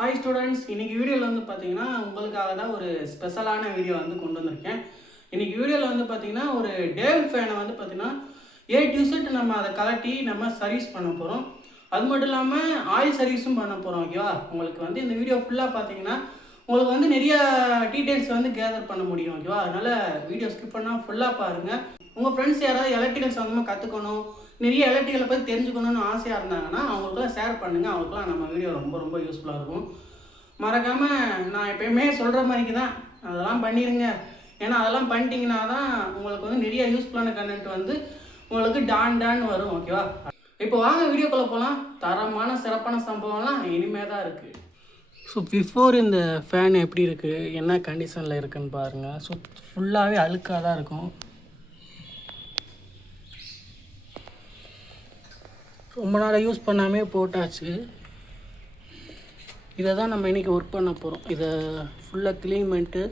Hi students, இன்றைக்கி வீடியோவில் வந்து பார்த்தீங்கன்னா உங்களுக்காக தான் ஒரு ஸ்பெஷலான வீடியோ வந்து கொண்டு வந்திருக்கேன். இன்றைக்கி வீடியோவில் வந்து பார்த்தீங்கன்னா ஒரு டேல் ஃபேனை வந்து பார்த்தீங்கன்னா A to Z நம்ம அதை கலட்டி நம்ம சர்வீஸ் பண்ண போகிறோம். அது மட்டும் இல்லாமல் ஆயில் சர்வீஸும் பண்ண போகிறோம். ஓகேவா? உங்களுக்கு வந்து இந்த வீடியோ ஃபுல்லாக பார்த்தீங்கன்னா உங்களுக்கு வந்து நிறைய டீட்டெயில்ஸ் வந்து கேதர் பண்ண முடியும். ஓகேவா? அதனால் வீடியோ ஸ்கிப் பண்ணால் ஃபுல்லாக பாருங்கள். உங்கள் ஃப்ரெண்ட்ஸ் யாராவது எலக்ட்ரிக்கல் சம்மந்தமாக கற்றுக்கணும், நிறைய எலக்ட்ரிக்கலை பற்றி தெரிஞ்சுக்கணும்னு ஆசையாக இருந்தாங்கன்னா அவங்களுக்குலாம் ஷேர் பண்ணுங்கள். அவங்களுக்குலாம் நம்ம வீடியோ ரொம்ப யூஸ்ஃபுல்லாக இருக்கும். மறக்காமல் நான் எப்பயுமே சொல்கிற மாதிரிக்கு தான் அதெல்லாம் பண்ணிடுங்க. ஏன்னா அதெல்லாம் பண்ணிட்டீங்கன்னா தான் உங்களுக்கு வந்து நிறைய யூஸ்ஃபுல்லான கண்டென்ட் வந்து உங்களுக்கு டான்னு வரும். ஓகேவா? இப்போ வாங்க வீடியோக்குள்ளே போகலாம். தரமான சிறப்பான சம்பவம்லாம் இனிமேல் தான் இருக்குது. ஸோ பிஃபோர் இந்த ஃபேன் எப்படி இருக்குது, என்ன கண்டிஷனில் இருக்குதுன்னு பாருங்கள். ஸோ ஃபுல்லாகவே அழுக்காக தான் இருக்கும். ரொம்ப நாளாக யூஸ் பண்ணாமே போட்டாச்சு. இதை தான் நம்ம இன்றைக்கி ஒர்க் பண்ண போகிறோம். இதை ஃபுல்லாக க்ளீன் பண்ணிட்டு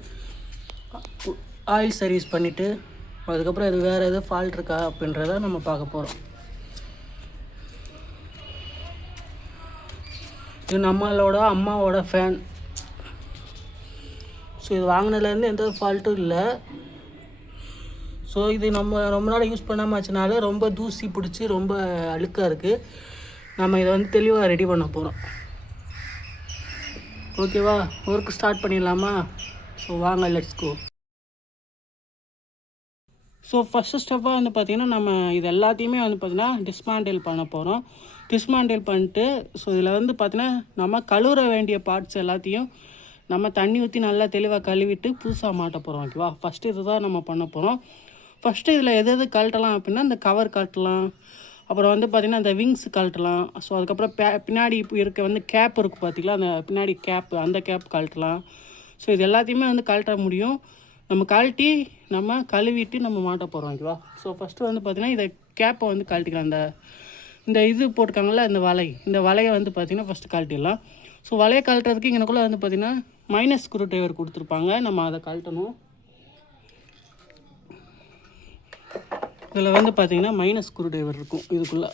ஆயில் சர்வீஸ் பண்ணிவிட்டு அதுக்கப்புறம் இது வேறு எதுவும் ஃபால்ட் இருக்கா அப்படின்றத நம்ம பார்க்க போகிறோம். இது நம்மளோட அம்மாவோட ஃபேன். ஸோ இது வாங்கினதுலேருந்து எந்த ஃபால்ட்டும் இல்லை. ஸோ இது நம்ம ரொம்ப நாள் யூஸ் பண்ணாமல் ஆச்சுனால ரொம்ப தூசி பிடிச்சி ரொம்ப அழுக்காக இருக்குது. நம்ம இதை வந்து தெளிவாக ரெடி பண்ண போகிறோம். ஓகேவா? ஒர்க் ஸ்டார்ட் பண்ணிடலாமா? ஸோ வாங்க, லெட்ஸ் கோ. ஸோ ஃபஸ்ட்டு ஸ்டெப்பாக வந்து பார்த்திங்கன்னா நம்ம இது எல்லாத்தையுமே வந்து பார்த்திங்கன்னா டிஸ்மேண்டில் பண்ண போகிறோம். டிஸ்மேண்டில் பண்ணிட்டு ஸோ இதில் வந்து பார்த்திங்கன்னா நம்ம கழுவுற வேண்டிய பார்ட்ஸ் எல்லாத்தையும் நம்ம தண்ணி ஊற்றி நல்லா தெளிவாக கழுவிட்டு புதுசாக மாட்ட போகிறோம். ஓகேவா? ஃபஸ்ட்டு இது தான் நம்ம பண்ண போகிறோம். ஃபஸ்ட்டு இதில் எது கழட்டலாம் அப்படின்னா இந்த கவர் கழட்டலாம், அப்புறம் வந்து பார்த்திங்கன்னா இந்த விங்ஸ் கழட்டலாம். ஸோ அதுக்கப்புறம் பின்னாடி இப்போ இருக்க வந்து கேப் இருக்குது பார்த்திங்களா, அந்த பின்னாடி கேப்பு, அந்த கேப் கழட்டலாம். ஸோ இது எல்லாத்தையுமே வந்து கழட்ட முடியும். நம்ம கழட்டி நம்ம கழுவிட்டு நம்ம மாட்ட போகிறோம். ஓகேவா? ஸோ ஃபஸ்ட்டு வந்து பார்த்திங்கன்னா இதை கேப்பை வந்து கழட்டிக்கலாம். இந்த இது போட்டுருக்காங்கள, இந்த வலையை வந்து பார்த்திங்கன்னா ஃபஸ்ட்டு கழட்டிடலாம். ஸோ வலையை கழட்டுறதுக்கு இங்கனக்குள்ளே வந்து பார்த்திங்கன்னா மைனஸ் ஸ்க்ரூ டிரைவர் கொடுத்துருப்பாங்க. நம்ம அதை கழட்டணும். இதில் வந்து பார்த்திங்கன்னா மைனஸ் ஸ்க்ரூ டிரைவர் இருக்கும் இதுக்குள்ளே.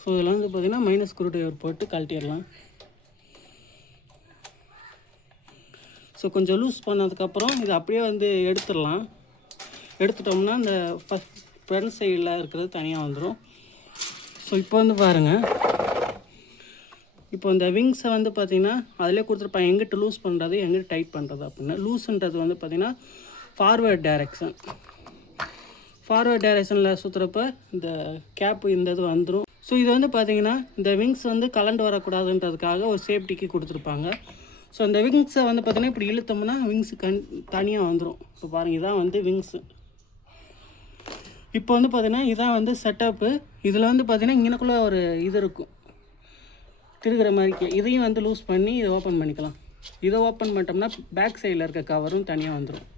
ஸோ இதில் வந்து பார்த்திங்கன்னா மைனஸ் ஸ்க்ரூ டிரைவர் போட்டு கழட்டிடலாம். ஸோ கொஞ்சம் லூஸ் பண்ணதுக்கப்புறம் இதை அப்படியே வந்து எடுத்துட்டோம்னா இந்த ஃப்ரண்ட் சைடில் இருக்கிறது தனியாக வந்துடும். ஸோ இப்போ வந்து பாருங்கள், இப்போ இந்த விங்ஸை வந்து பார்த்திங்கன்னா அதிலே கொடுத்துருப்பாங்க எங்கிட்ட லூஸ் பண்ணுறது எங்கிட்ட டைட் பண்ணுறது அப்படின்னா. லூஸுன்றது வந்து பார்த்திங்கன்னா ஃபார்வேர்ட் டைரெக்ஷனில் சுற்றுறப்ப இந்த கேப்பு இந்த இது வந்துடும். ஸோ இது வந்து பார்த்திங்கன்னா இந்த விங்ஸ் வந்து கலண்டு வரக்கூடாதுன்றதுக்காக ஒரு சேஃப்டிக்கு கொடுத்துருப்பாங்க. ஸோ அந்த விங்ஸை வந்து பார்த்திங்கன்னா இப்படி இழுத்தோம்னா விங்ஸு தனியாக வந்துடும். இப்போ பாருங்கள், இதான் வந்து விங்ஸு. இப்போ வந்து பார்த்திங்கன்னா இதான் வந்து செட்டப்பு. இதில் வந்து பார்த்திங்கன்னா இங்கனக்குள்ளே ஒரு இது இருக்கும் திருகிற மாதிரி. இதையும் வந்து லூஸ் பண்ணி இதை ஓப்பன் பண்ணிக்கலாம். இதை ஓப்பன் பண்ணிட்டோம்னா பேக் சைடில் இருக்க கவரும் தனியாக வந்துடும்.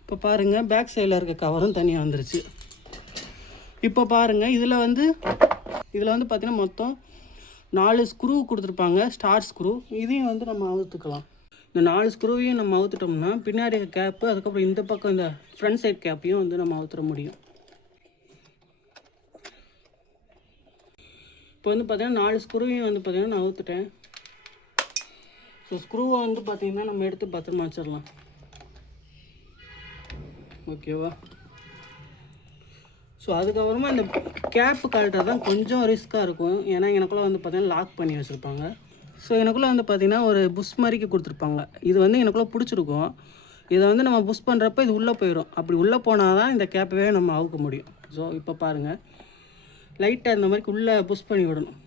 இப்போ பாருங்கள், பேக் சைடில் இருக்க கவரும் தனியாக வந்துருச்சு. இப்போ பாருங்கள், இதில் வந்து பார்த்திங்கன்னா மொத்தம் 4 ஸ்க்ரூ கொடுத்துருப்பாங்க, ஸ்டார் ஸ்க்ரூ. இதையும் வந்து நம்ம அவுத்துக்கலாம். இந்த 4 ஸ்க்ரூவையும் நம்ம அவுத்துட்டோம்னா பின்னாடி கேப்பு, அதுக்கப்புறம் இந்த பக்கம் இந்த ஃப்ரண்ட் சைட் கேப்பையும் வந்து நம்ம அவுத்துற முடியும். இப்போ வந்து பார்த்திங்கன்னா 4 ஸ்க்ரூவையும் வந்து பார்த்திங்கன்னா நான் அவுத்துட்டேன். ஸோ ஸ்க்ரூவை வந்து பார்த்திங்கன்னா நம்ம எடுத்து பத்திரமா வச்சிடலாம். ஓகேவா? ஸோ அதுக்கப்புறமா இந்த கேப்பு கழட்டுறது தான் கொஞ்சம் ரிஸ்க்காக இருக்கும். ஏன்னா எனக்குள்ளே வந்து பார்த்திங்கன்னா லாக் பண்ணி வச்சுருப்பாங்க. ஸோ எனக்குள்ளே வந்து பார்த்திங்கன்னா ஒரு புஷ் மாதிரிக்கு கொடுத்துருப்பாங்க. இது வந்து எனக்குள்ளே பிடிச்சிருக்கும். இதை வந்து நம்ம புஷ் பண்ணுறப்ப இது உள்ளே போயிடும். அப்படி உள்ளே போனால் தான் இந்த கேப்பவே நம்ம அவுக்க முடியும். ஸோ இப்போ பாருங்கள், லைட்டாக இந்த மாதிரி உள்ளே புஷ் பண்ணி விடணும்.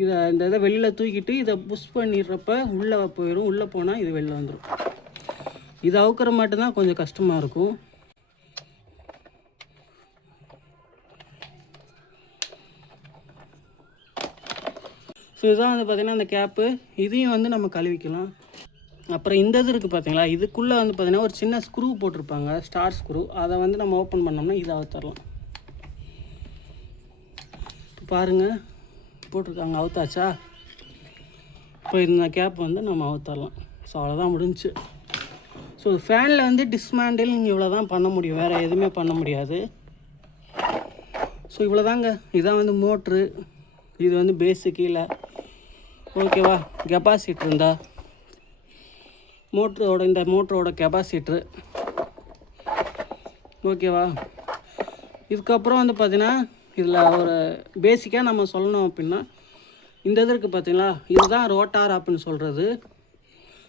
இந்த இதை வெளியில் தூக்கிட்டு இதை புஷ் பண்ணிடுறப்ப உள்ளே போயிடும். உள்ளே போனால் இது வெளில வந்துடும். இது அவுக்கிற மட்டும்தான் கொஞ்சம் கஷ்டமாக இருக்கும். ஸோ இதுதான் வந்து பார்த்திங்கன்னா அந்த கேப்பு. இதையும் வந்து நம்ம கழுவிக்கலாம். அப்புறம் இந்த இது இருக்குது பார்த்திங்களா, இதுக்குள்ளே வந்து பார்த்திங்கன்னா ஒரு சின்ன ஸ்க்ரூ போட்டிருப்பாங்க, ஸ்டார் ஸ்க்ரூ. அதை வந்து நம்ம ஓப்பன் பண்ணோம்னா இதை அவுத்தரலாம். இப்போ பாருங்கள், போட்டிருக்காங்க, அவுத்தாச்சா? இப்போ இந்த கேப் வந்து நம்ம அவுத்தரலாம். ஸோ அவ்வளோதான், முடிஞ்சிச்சு. ஸோ ஃபேனில் வந்து டிஸ்மேண்டில் இவ்வளோ தான் பண்ண முடியும், வேறு எதுவுமே பண்ண முடியாது. ஸோ இவ்வளோ தாங்க. இதுதான் வந்து மோட்ரு. இது வந்து பேஸு கீழே, ஓகேவா. கெப்பாசிட்டர் இருந்தால் இந்த மோட்டரோட கெப்பாசிட்ரு, ஓகேவா. இதுக்கப்புறம் வந்து பார்த்திங்கன்னா இதில் ஒரு பேசிக்காக நம்ம சொல்லணும் அப்படின்னா இந்த இது இருக்குது பார்த்தீங்களா, இதுதான் ரோட்டார் அப்படின்னு சொல்கிறது.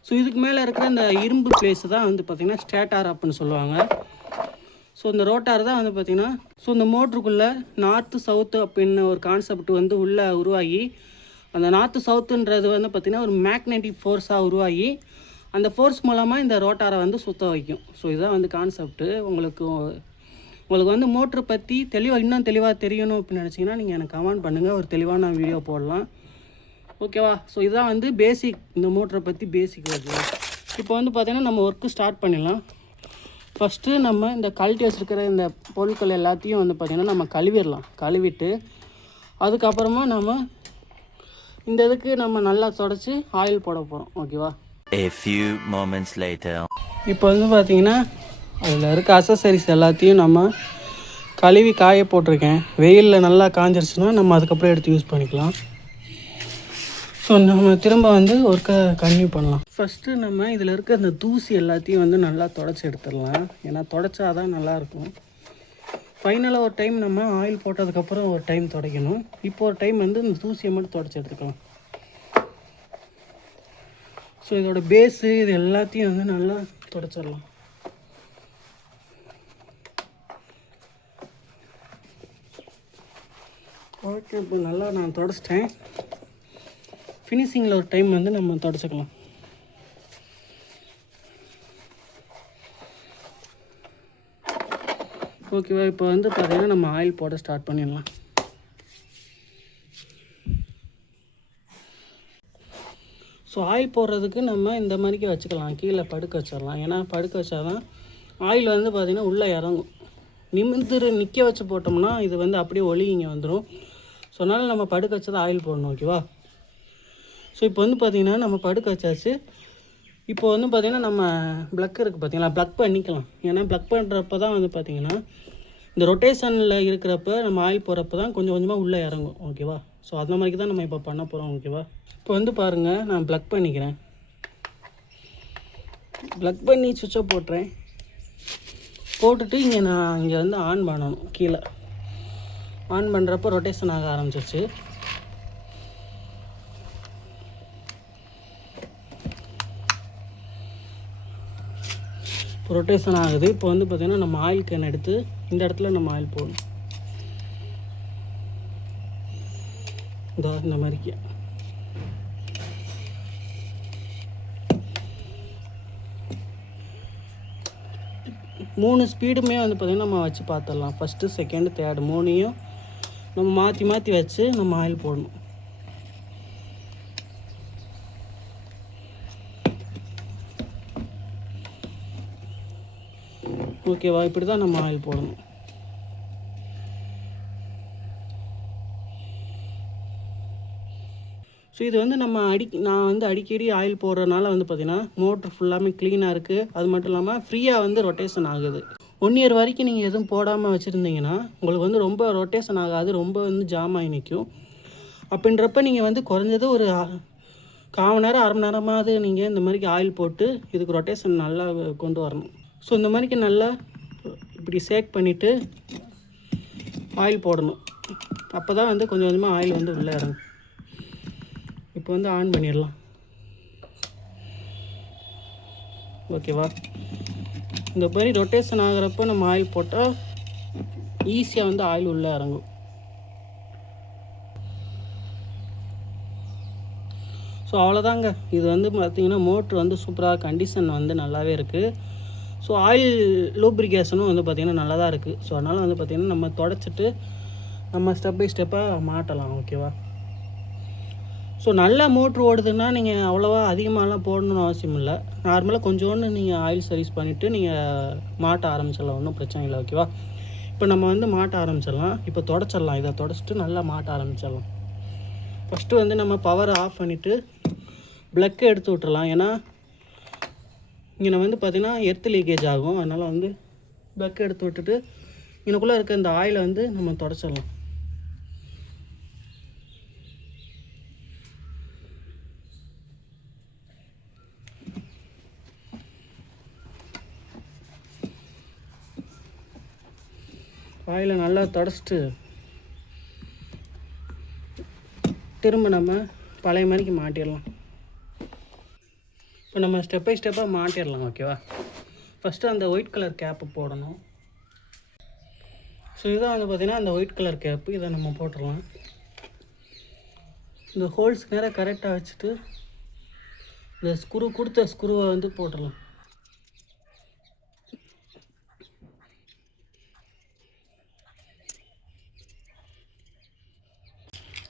ஸோ இதுக்கு மேலே இருக்கிற இந்த இரும்பு பிளேஸு தான் வந்து பார்த்திங்கன்னா ஸ்டேட்டார் அப்படின்னு சொல்லுவாங்க. ஸோ இந்த ரோட்டார் தான் வந்து பார்த்திங்கன்னா இந்த மோட்ருக்குள்ளே நார்த்து சவுத்து அப்படின்னு ஒரு கான்செப்ட் வந்து உள்ளே உருவாகி, அந்த நார்த்து சவுத்துன்றது வந்து பார்த்திங்கன்னா ஒரு மேக்னெட்டிக் ஃபோர்ஸாக உருவாகி அந்த ஃபோர்ஸ் மூலமாக இந்த ரோட்டாரை வந்து சுற்ற வைக்கும். ஸோ இதுதான் வந்து கான்செப்ட்டு. உங்களுக்கு வந்து மோட்ரு பற்றி இன்னும் தெளிவாக தெரியணும் அப்படின்னு நினச்சிங்கன்னா நீங்கள் எனக்கு கமெண்ட் பண்ணுங்கள், ஒரு தெளிவான வீடியோ போடலாம், ஓகேவா. ஸோ இதுதான் வந்து பேசிக், இந்த மோட்டரை பற்றி பேசிக் வருது. இப்போ வந்து பார்த்திங்கன்னா நம்ம ஒர்க்கு ஸ்டார்ட் பண்ணிடலாம். ஃபஸ்ட்டு நம்ம இந்த கழட்டி வச்சுருக்கிற இந்த பொருட்கள் எல்லாத்தையும் வந்து பார்த்திங்கன்னா நம்ம கழுவிட்டு அதுக்கப்புறமா நம்ம இந்த இதுக்கு நம்ம நல்லா தொடச்சி ஆயில் போட போகிறோம், ஓகேவா. A few moments later. இப்போ வந்து பார்த்திங்கன்னா அதில் இருக்க அசசரிஸ் எல்லாத்தையும் நம்ம கழுவி காய போட்டிருக்கேன். வெயிலில் நல்லா காஞ்சிருச்சுன்னா நம்ம அதுக்கப்புறம் எடுத்து யூஸ் பண்ணிக்கலாம். ஸோ நம்ம திரும்ப வந்து ஒர்க்கை கன்டினியூ பண்ணலாம். ஃபஸ்ட்டு நம்ம இதில் இருக்க அந்த தூசி எல்லாத்தையும் வந்து நல்லா தொடச்சி எடுத்துடலாம். ஏன்னா தொடச்சா தான் நல்லாயிருக்கும். ஃபைனலாக ஒரு டைம் நம்ம ஆயில் போட்டதுக்கப்புறம் ஒரு டைம் துடைக்கணும். இப்போ ஒரு டைம் வந்து இந்த தூசியை மட்டும் தொடச்சி எடுத்துக்கலாம். ஸோ இதோட பேஸு இது எல்லாத்தையும் வந்து நல்லா தொடச்சிடலாம். ஓகே, இப்போ நல்லா நான் தொடச்சிட்டேன். ஃபினிஷிங்கில் ஒரு டைம் வந்து நம்ம தொடச்சிக்கலாம். ஓகேவா. இப்போ வந்து பார்த்திங்கன்னா நம்ம ஆயில் போட ஸ்டார்ட் பண்ணிடலாம். ஸோ ஆயில் போடுறதுக்கு நம்ம இந்த மாதிரிக்கே வச்சுக்கலாம், கீழே படுக்க வச்சிடலாம். ஏன்னா படுக்க வச்சா தான் ஆயில் வந்து பார்த்திங்கன்னா உள்ளே இறங்கும். நிற்க வச்சு போட்டோம்னா இது வந்து அப்படியே ஒளிங்க வந்துடும். ஸோ அதனால் நம்ம படுக்க வச்சு தான் ஆயில் போடணும், ஓகேவா. ஸோ இப்போ வந்து பார்த்திங்கன்னா நம்ம படுக்க வச்சாச்சு. இப்போ வந்து பார்த்திங்கன்னா நம்ம ப்ளக் இருக்குது பார்த்திங்களா, ப்ளக் பண்ணிக்கலாம். ஏன்னா ப்ளக் பண்ணுறப்ப தான் வந்து பார்த்திங்கன்னா இந்த ரொட்டேஷனில் இருக்கிறப்ப நம்ம ஆயில் போடுறப்ப தான் கொஞ்சம் கொஞ்சமாக உள்ளே இறங்கும், ஓகேவா. ஸோ அந்த மாதிரி தான் நம்ம இப்போ பண்ண போகிறோம், ஓகேவா. இப்போ வந்து பாருங்கள், நான் ப்ளக் பண்ணிக்கிறேன். ப்ளக் பண்ணி சுவிட்சை போட்டுட்டு இங்கே வந்து ஆன் பண்ணணும். கீழே ஆன் பண்ணுறப்போ ரொட்டேஷன் ஆக ஆரம்பிச்சிருச்சு. ரொட்டேஷன் ஆகுது. இப்போ வந்து பார்த்திங்கன்னா நம்ம ஆயில் கேன் எடுத்து இந்த இடத்துல நம்ம ஆயில் போடணும். இந்த மாதிரிக்கு மூணு ஸ்பீடுமே வந்து பார்த்திங்கன்னா நம்ம வச்சு பார்த்துடலாம். ஃபஸ்ட்டு, செகண்டு, தேர்டு மூணையும் நம்ம மாற்றி வச்சு நம்ம ஆயில் போடணும். ஓகேவா. இப்படி தான் நம்ம ஆயில் போடணும். ஸோ இது வந்து நான் வந்து அடிக்கடி ஆயில் போடுறதுனால வந்து பார்த்திங்கன்னா மோட்ரு ஃபுல்லாமே க்ளீனாக இருக்குது. அது மட்டும் இல்லாமல் ஃப்ரீயாக வந்து ரொட்டேஷன் ஆகுது. 1 இயர் வரைக்கும் நீங்கள் எதுவும் போடாமல் வச்சுருந்தீங்கன்னா உங்களுக்கு வந்து ரொம்ப ரொட்டேஷன் ஆகாது, ரொம்ப வந்து ஜாம் ஆகி நிற்கும். அப்படின்றப்ப நீங்கள் வந்து குறைஞ்சது ஒரு 1/4 மணி நேரம் 1/2 மணி நேரமாவது நீங்கள் இந்த மாதிரிக்கு ஆயில் போட்டு இதுக்கு ரொட்டேஷன் நல்லா கொண்டு வரணும். ஸோ இந்த மாதிரிக்கு நல்லா இப்படி சேக் பண்ணிவிட்டு ஆயில் போடணும். அப்போ தான் வந்து கொஞ்சம் கொஞ்சமாக ஆயில் வந்து உள்ளே இறங்கும். இப்போ வந்து ஆன் பண்ணிடலாம், ஓகேவா. இந்த மாதிரி ரொட்டேஷன் ஆகிறப்போ நம்ம ஆயில் போட்டால் ஈஸியாக வந்து ஆயில் உள்ளே இறங்கும். ஸோ அவ்வளோதாங்க. இது வந்து பார்த்திங்கன்னா மோட்ரு வந்து சூப்பராக கண்டிஷன் வந்து நல்லாவே இருக்குது. ஸோ ஆயில் லூப்ரிகேஷனும் வந்து பார்த்திங்கன்னா நல்லா தான் இருக்குது. ஸோ அதனால் வந்து பார்த்திங்கன்னா நம்ம தொடச்சிட்டு நம்ம ஸ்டெப் பை ஸ்டெப்பாக மாட்டலாம், ஓகேவா. ஸோ நல்லா மோட்ரு ஓடுதுன்னா நீங்கள் அவ்வளோவா அதிகமாகலாம் போடணும்னு அவசியம் இல்லை. நார்மலாக கொஞ்சோண்டு நீங்கள் ஆயில் சர்வீஸ் பண்ணிவிட்டு நீங்கள் மாட்ட ஆரம்பிச்சிடலாம், ஒன்றும் பிரச்சனை இல்லை, ஓகேவா. இப்போ நம்ம வந்து மாட்ட ஆரம்பிச்சிடலாம். இப்போ தொடச்சிடலாம். இதை தொடச்சிட்டு நல்லா மாட்ட ஆரம்பிச்சிடலாம். ஃபஸ்ட்டு வந்து நம்ம பவரை ஆஃப் பண்ணிவிட்டு ப்ளக்கை எடுத்து விட்டுறலாம். ஏன்னா இங்கே வந்து பார்த்திங்கன்னா எர்த்து லீக்கேஜ் ஆகும். அதனால் வந்து ப்ளக்கை எடுத்து விட்டுட்டு இங்கக்குள்ளே இருக்க இந்த ஆயிலை வந்து நம்ம தொடச்சிடலாம். ஆயிலை நல்லா தொடச்சிட்டு திரும்ப நம்ம பழைய மாதிரிக்கு மாட்டிடலாம். இப்போ நம்ம ஸ்டெப் பை ஸ்டெப்பாக மாட்டிடலாம். ஓகேவா? ஃபஸ்ட்டு அந்த ஒயிட் கலர் கேப்பு போடணும். ஸோ இதான் வந்து பார்த்திங்கன்னா அந்த ஒயிட் கலர் கேப்பு, இதை நம்ம போட்டுடலாம். இந்த ஹோல்ஸ்க்கு நேராக கரெக்டாக வச்சுட்டு இந்த கொடுத்த ஸ்க்ரூவை வந்து போட்டுடலாம்.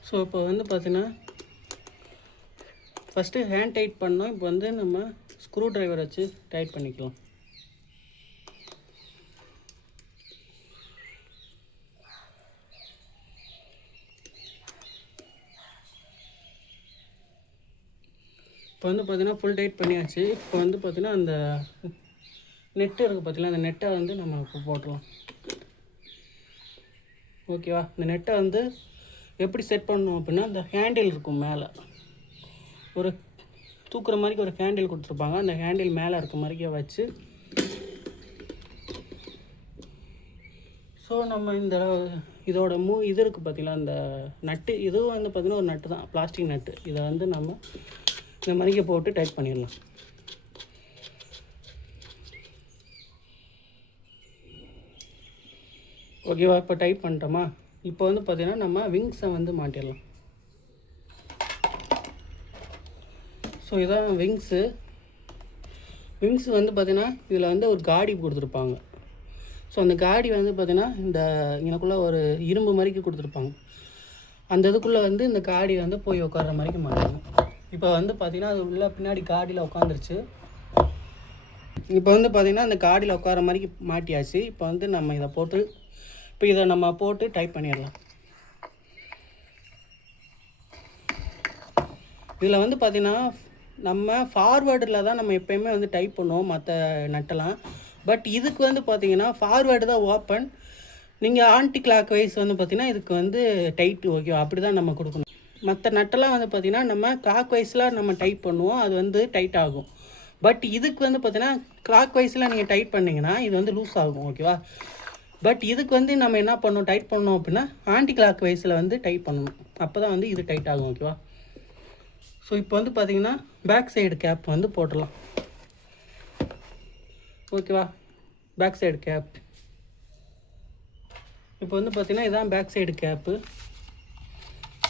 ஸோ இப்போ வந்து பார்த்திங்கன்னா ஃபஸ்ட்டு ஹேண்ட் டைட் பண்ணோம். இப்போ வந்து நம்ம ஸ்க்ரூ ட்ரைவர் வச்சு டைட் பண்ணிக்கலாம். இப்போ வந்து பார்த்திங்கன்னா ஃபுல் டைட் பண்ணியாச்சு. இப்போ வந்து பார்த்திங்கன்னா அந்த நெட்டு இருக்குது பார்த்திங்கன்னா, அந்த நெட்டை வந்து நம்ம இப்போ போட்டுடலாம். ஓகேவா? இந்த நெட்டை வந்து எப்படி செட் பண்ணணும் அப்படின்னா, அந்த ஹேண்டில் இருக்கும் மேலே ஒரு தூக்குற மாதிரி ஒரு ஹேண்டில் கொடுத்துருப்பாங்க. அந்த ஹேண்டில் மேலே இருக்க மாதிரிக்கே வச்சு ஸோ நம்ம இந்த இதோட இது இருக்குது பார்த்திங்களா, அந்த நட்டு இதுவும் வந்து பார்த்திங்கன்னா ஒரு நட்டு தான், பிளாஸ்டிக் நட்டு. இதை வந்து நம்ம இந்த மாதிரிக்கே போட்டு டைட் பண்ணிடலாம். ஓகேவா? இப்போ டைட் பண்ணிட்டோமா? இப்போ வந்து பார்த்திங்கன்னா நம்ம விங்ஸை வந்து மாட்டிடலாம். ஸோ இதான் விங்ஸு வந்து பார்த்திங்கன்னா இதில் வந்து ஒரு காடி கொடுத்துருப்பாங்க. ஸோ அந்த காடி வந்து பார்த்திங்கன்னா இந்த எனக்குள்ளே ஒரு இரும்பு மாதிரிக்கு கொடுத்துருப்பாங்க. அந்த இதுக்குள்ளே வந்து இந்த காடி வந்து போய் உட்கார்ற மாதிரிக்கு மாட்டணும். இப்போ வந்து பார்த்திங்கன்னா அது உள்ள பின்னாடி காடியில் உட்காந்துருச்சு. இப்போ வந்து பார்த்திங்கன்னா அந்த காடியில் உட்கார மாதிரி மாட்டியாச்சு. இப்போ வந்து நம்ம இதை போட்டு டைப் பண்ணிடலாம். இதில் வந்து பார்த்திங்கன்னா நம்ம ஃபார்வேர்டில் தான் நம்ம எப்போயுமே வந்து டைப் பண்ணுவோம் மற்ற நட்டெல்லாம். பட் இதுக்கு வந்து பார்த்திங்கன்னா ஃபார்வேர்டு தான் ஓப்பன், நீங்கள் ஆன்டி கிளாக் வைஸ் வந்து பார்த்திங்கன்னா இதுக்கு வந்து டைட்டு. ஓகே, அப்படி தான் நம்ம கொடுக்கணும். மற்ற நட்டெல்லாம் வந்து பார்த்திங்கன்னா நம்ம கிளாக் வைஸில் நம்ம டைப் பண்ணுவோம், அது வந்து டைட் ஆகும். பட் இதுக்கு வந்து பார்த்திங்கன்னா கிளாக் வைஸில் நீங்கள் டைட் பண்ணிங்கன்னா இது வந்து லூஸ் ஆகும். ஓகேவா? பட் இதுக்கு வந்து நம்ம என்ன பண்ணணும், டைட் பண்ணோம் அப்படின்னா ஆன்டி கிளாக் வைஸில் வந்து டைட் பண்ணணும். அப்போ தான் வந்து இது டைட் ஆகும். ஓகேவா? ஸோ இப்போ வந்து பார்த்திங்கன்னா பேக் சைடு கேப் வந்து போட்டுடலாம். ஓகேவா? பேக் சைடு கேப் இப்போ வந்து பார்த்திங்கன்னா இதான் பேக் சைடு கேப்பு.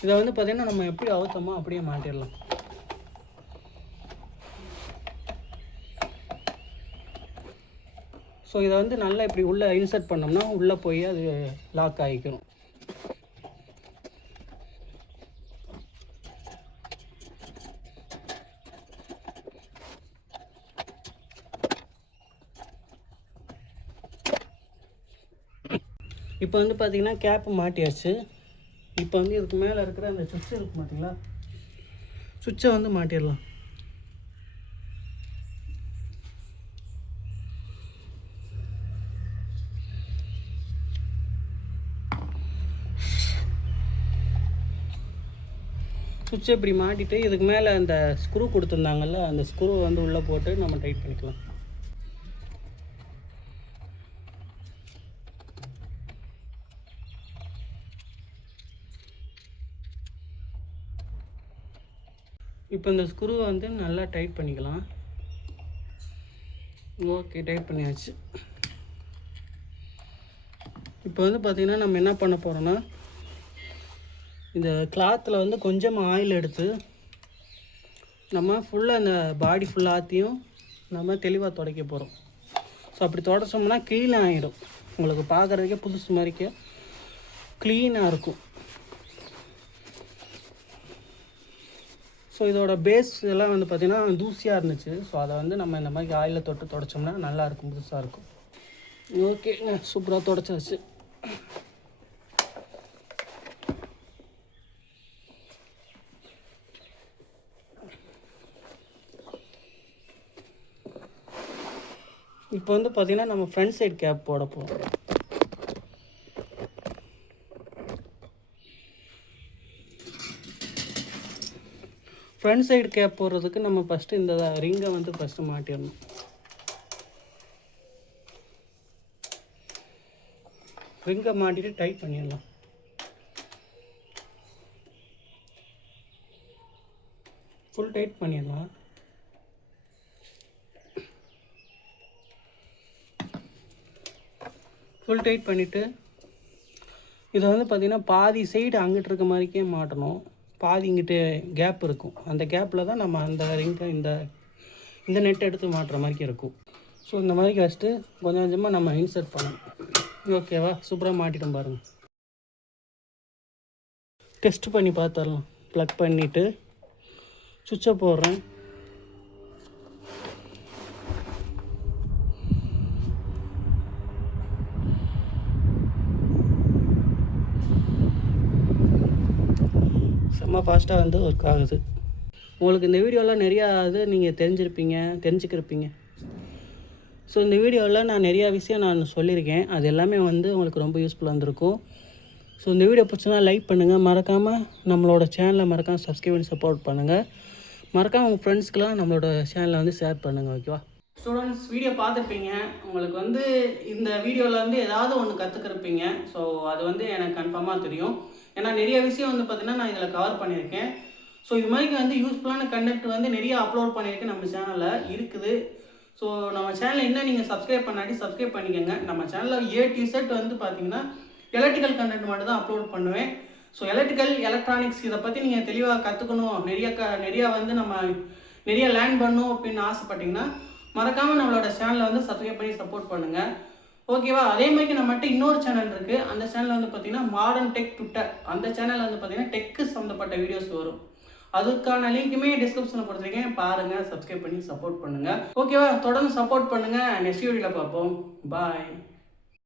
இதை வந்து பார்த்திங்கன்னா நம்ம எப்படி அவுத்தமோ அப்படியே மாட்டிடலாம். ஸோ இதை வந்து நல்லா இப்படி உள்ளே இன்சர்ட் பண்ணோம்னா உள்ளே போய் அது லாக் ஆகிக்கணும். இப்போ வந்து பார்த்திங்கன்னா கேப்பு மாட்டியாச்சு. இப்போ வந்து இதுக்கு மேலே இருக்கிற அந்த சுவிட்சு இருக்குது பார்த்தீங்களா, சுவிட்சை வந்து மாட்டிடலாம். சுவிட்சை இப்படி மாட்டிட்டு இதுக்கு மேலே அந்த ஸ்க்ரூ கொடுத்துருந்தாங்கல்ல, அந்த ஸ்க்ரூவை வந்து உள்ளே போட்டு நம்ம டைட் பண்ணிக்கலாம். இப்போ இந்த ஸ்க்ரூவை வந்து நல்லா டைட் பண்ணிக்கலாம். ஓகே, டைட் பண்ணியாச்சு. இப்போ வந்து பார்த்திங்கன்னா நம்ம என்ன பண்ண போகிறோன்னா, இந்த கிளாத்தில் வந்து கொஞ்சம் ஆயில் எடுத்து நம்ம ஃபுல்லாக அந்த பாடி ஃபுல்லாத்தையும் நம்ம தெளிவாக துடைக்க போகிறோம். ஸோ அப்படி துடைச்சோம்னா க்ளீனாக ஆகிடும். உங்களுக்கு பார்க்குறதுக்கே புதுசு மாதிரிக்கே க்ளீனாக இருக்கும். ஸோ இதோட பேஸ் எல்லாம் வந்து பார்த்திங்கன்னா தூசியாக இருந்துச்சு. ஸோ அதை வந்து நம்ம இந்த மாதிரி ஆயிலில் தொட்டு துடைச்சோம்னா நல்லாயிருக்கும், புதுசாக இருக்கும். ஓகே, சூப்பராக துடைச்சாச்சு. இப்போ வந்து பார்த்திங்கன்னா நம்ம ஃப்ரண்ட் சைடு கேப் போட போகிறோம். ஃப்ரண்ட் சைடு கேப் போடுறதுக்கு நம்ம ஃபஸ்ட்டு இந்த ரிங்கை வந்து ஃபஸ்ட்டு மாட்டிடணும். ரிங்கை மாட்டிட்டு டைட் பண்ணிடலாம். ஃபுல் டைட் பண்ணிடலாம். ஃபுல் டைட் பண்ணிவிட்டு இதை வந்து பார்த்திங்கன்னா பாதி சைடு அங்கிட்டு இருக்க மாதிரிக்கே மாட்டணும். பாதி இங்கிட்டு கேப் இருக்கும். அந்த கேப்பில் தான் நம்ம அந்த ரிங்கை இந்த நெட் எடுத்து மாட்டுற மாதிரி இருக்கும். ஸோ இந்த மாதிரி வச்சுட்டு கொஞ்சம் கொஞ்சமாக நம்ம இன்சர்ட் பண்ணணும். ஓகேவா? சூப்பராக மாட்டிட்டோம் பாருங்கள். டெஸ்ட் பண்ணி பார்த்துடலாம். ப்ளக் பண்ணிவிட்டு சுவிட்சை போடுறேன். செம்ம ஃபாஸ்ட்டாக வந்து ஒர்க் ஆகுது. உங்களுக்கு இந்த வீடியோலாம் நிறையா நீங்கள் தெரிஞ்சுக்கிருப்பீங்க. ஸோ இந்த வீடியோவில் நான் நிறையா விஷயம் நான் சொல்லியிருக்கேன். அது எல்லாமே வந்து உங்களுக்கு ரொம்ப யூஸ்ஃபுல்லாக இருந்திருக்கும். ஸோ இந்த வீடியோ பிடிச்சனா லைக் பண்ணுங்கள். மறக்காமல் நம்மளோட சேனலை மறக்காமல் சப்ஸ்கிரைப் பண்ணி சப்போர்ட் பண்ணுங்கள். மறக்காமல் உங்கள் ஃப்ரெண்ட்ஸ்க்கெலாம் நம்மளோட சேனலை வந்து ஷேர் பண்ணுங்கள். ஓகேவா? ஸ்டூடெண்ட்ஸ், வீடியோ பார்த்துருப்பீங்க. உங்களுக்கு வந்து இந்த வீடியோவில் வந்து ஏதாவது ஒன்று கற்றுக்கிருப்பீங்க. ஸோ அது வந்து எனக்கு கன்ஃபார்மாக தெரியும். ஏன்னா நிறைய விஷயம் வந்து பார்த்திங்கன்னா நான் இதில் கவர் பண்ணியிருக்கேன். ஸோ இது மாதிரி வந்து யூஸ்ஃபுல்லான கண்டென்ட் வந்து நிறைய அப்லோட் பண்ணியிருக்கேன் நம்ம சேனலில் இருக்குது. ஸோ நம்ம சேனலை இன்னும் நீங்கள் சப்ஸ்கிரைப் பண்ணாட்டி சப்ஸ்கிரைப் பண்ணிக்கோங்க. நம்ம சேனலில் A to Z வந்து பார்த்திங்கன்னா எலக்ட்ரிக்கல் கண்டென்ட் மட்டும் தான் அப்லோட் பண்ணுவேன். ஸோ எலக்ட்ரானிக்ஸ் இதை பற்றி நீங்கள் தெளிவாக கற்றுக்கணும், நிறையா வந்து நம்ம நிறைய லேர்ன் பண்ணணும் அப்படின்னு ஆசைப்பட்டிங்கன்னா மறக்காமல் நம்மளோட சேனலை வந்து சப்ஸ்கிரைப் பண்ணி சப்போர்ட் பண்ணுங்கள். ஓகேவா? அதே மாதிரி நம்மகிட்ட இன்னொரு சேனல் இருக்குது. அந்த சேனல் வந்து பார்த்திங்கன்னா மாடர்ன் டெக் ட்விட்டர். அந்த சேனலில் வந்து பார்த்திங்கன்னா டெக்கு சம்மந்தப்பட்ட வீடியோஸ் வரும். அதுக்கான லிங்க்குமே டிஸ்கிரிப்ஷனில் கொடுத்துருக்கேன். பாருங்கள், சப்ஸ்கிரைப் பண்ணி சப்போர்ட் பண்ணுங்கள். ஓகேவா? தொடர்ந்து சப்போர்ட் பண்ணுங்கள். நெக்ஸ்ட் வீடியோவில் பார்ப்போம். பாய்.